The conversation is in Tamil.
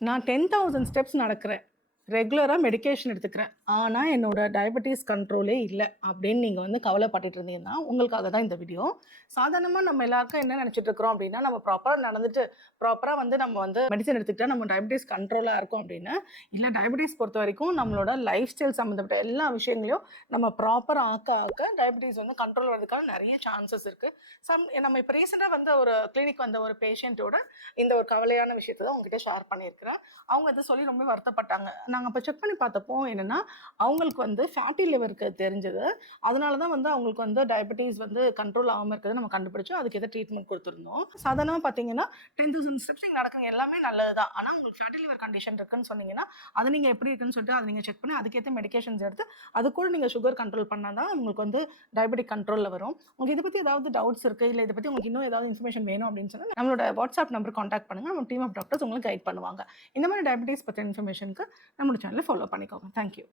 நான் 10,000 ஸ்டெப்ஸ் நடக்கிறேன். ரெகுலரா மெடிகேஷன் எடுத்துக்கிறேன். ஆனா, என்னோட டயபெட்டிஸ் கண்ட்ரோலே இல்ல அப்படின்னு நீங்க வந்து கவலைப்பட்டுட்டு இருந்தீங்கன்னா, உங்களுக்காக தான் இந்த வீடியோ. சாதாரணமா நம்ம எல்லாருக்கும் என்ன நெனச்சுட்டு இருக்கிறோம் அப்படின்னா, நம்ம ப்ராப்பரா நடந்துட்டு, ப்ராப்பரா வந்து நம்ம வந்து மெடிசின் எடுத்துக்கிட்டா நம்ம டயபெட்டிஸ் கண்ட்ரோலா இருக்கும் அப்படின்னு. இல்ல டயபெட்டிஸ் பொறுத்தவரைக்கும் நம்மளோட லைஃப் ஸ்டைல் சம்மந்தப்பட்ட எல்லா விஷயங்களையும் நம்ம ப்ராப்பரா ஆக்க டயபெட்டிஸ் வந்து கண்ட்ரோல் வரதுக்கான நெறைய சான்சஸ் இருக்கு. நம்ம இப்ப ரீசென்ட்டா வந்து ஒரு கிளினிக் வந்த ஒரு பேஷண்ட்டோட இந்த ஒரு கவலையான விஷயத்த தான் உங்ககிட்ட ஷேர் பண்ணியிருக்கிறேன். அவங்க இத சொல்லி ரொம்ப வருத்தப்பட்டாங்க. நாங்க அப்ப செக் பண்ணி பார்த்தப்போ என்னன்னா, அவங்களுக்கு வந்து ஃபேட்டி லிவர் தெரிஞ்சது. அதனால தான் வந்து அவங்களுக்கு வந்து டயபெட்டிஸ் வந்து கண்ட்ரோல் ஆகாம இருக்கிறத நம்ம கண்டுபிடிச்சோம். அதுக்கு ஏத்த ட்ரீட்மெண்ட் குடுத்துருந்தோம். சாதாரணமா பார்த்தீங்கன்னா, 10,000 ஸ்டெப்ஸ் நீங்க நடக்குங்க எல்லாமே நல்லது தான். ஆனா உங்களுக்கு ஃபேட்டி லிவர் கண்டிஷன் இருக்குன்னு சொன்னீங்கன்னா, அது நீங்க எப்படி இருக்குன்னு சொல்லிட்டு அத நீங்க செக் பண்ணி அதுக்கேத்த மெடிகேஷன்ஸ் எடுத்து, அது கூட நீங்க சுகர் கண்ட்ரோல் பண்ணா தான் உங்களுக்கு வந்து டயபெட்டிக் கண்ட்ரோல்ல வரும். உங்களுக்கு இத பத்தி ஏதாவது டவுட்ஸ் இருக்கு, இல்ல இத பத்தி உங்களுக்கு இன்னும் ஏதாவது இன்ஃபர்மேஷன் வேணும் அப்படின்னு சொன்னா, நம்மளோட வாட்ஸ்அப் நம்பர் கான்டாக்ட் பண்ணுங்க. நம்ம டீம் ஆஃப் டாக்டர்ஸ் உங்களுக்கு கைட் பண்ணுவாங்க. இந்த மாரி டயபெட்டிஸ் பத்தின இன்ஃபர்மேஷனுக்கு நம்மளோட சேனல ஃபாலோ பண்ணிக்கோங்க. Thank you.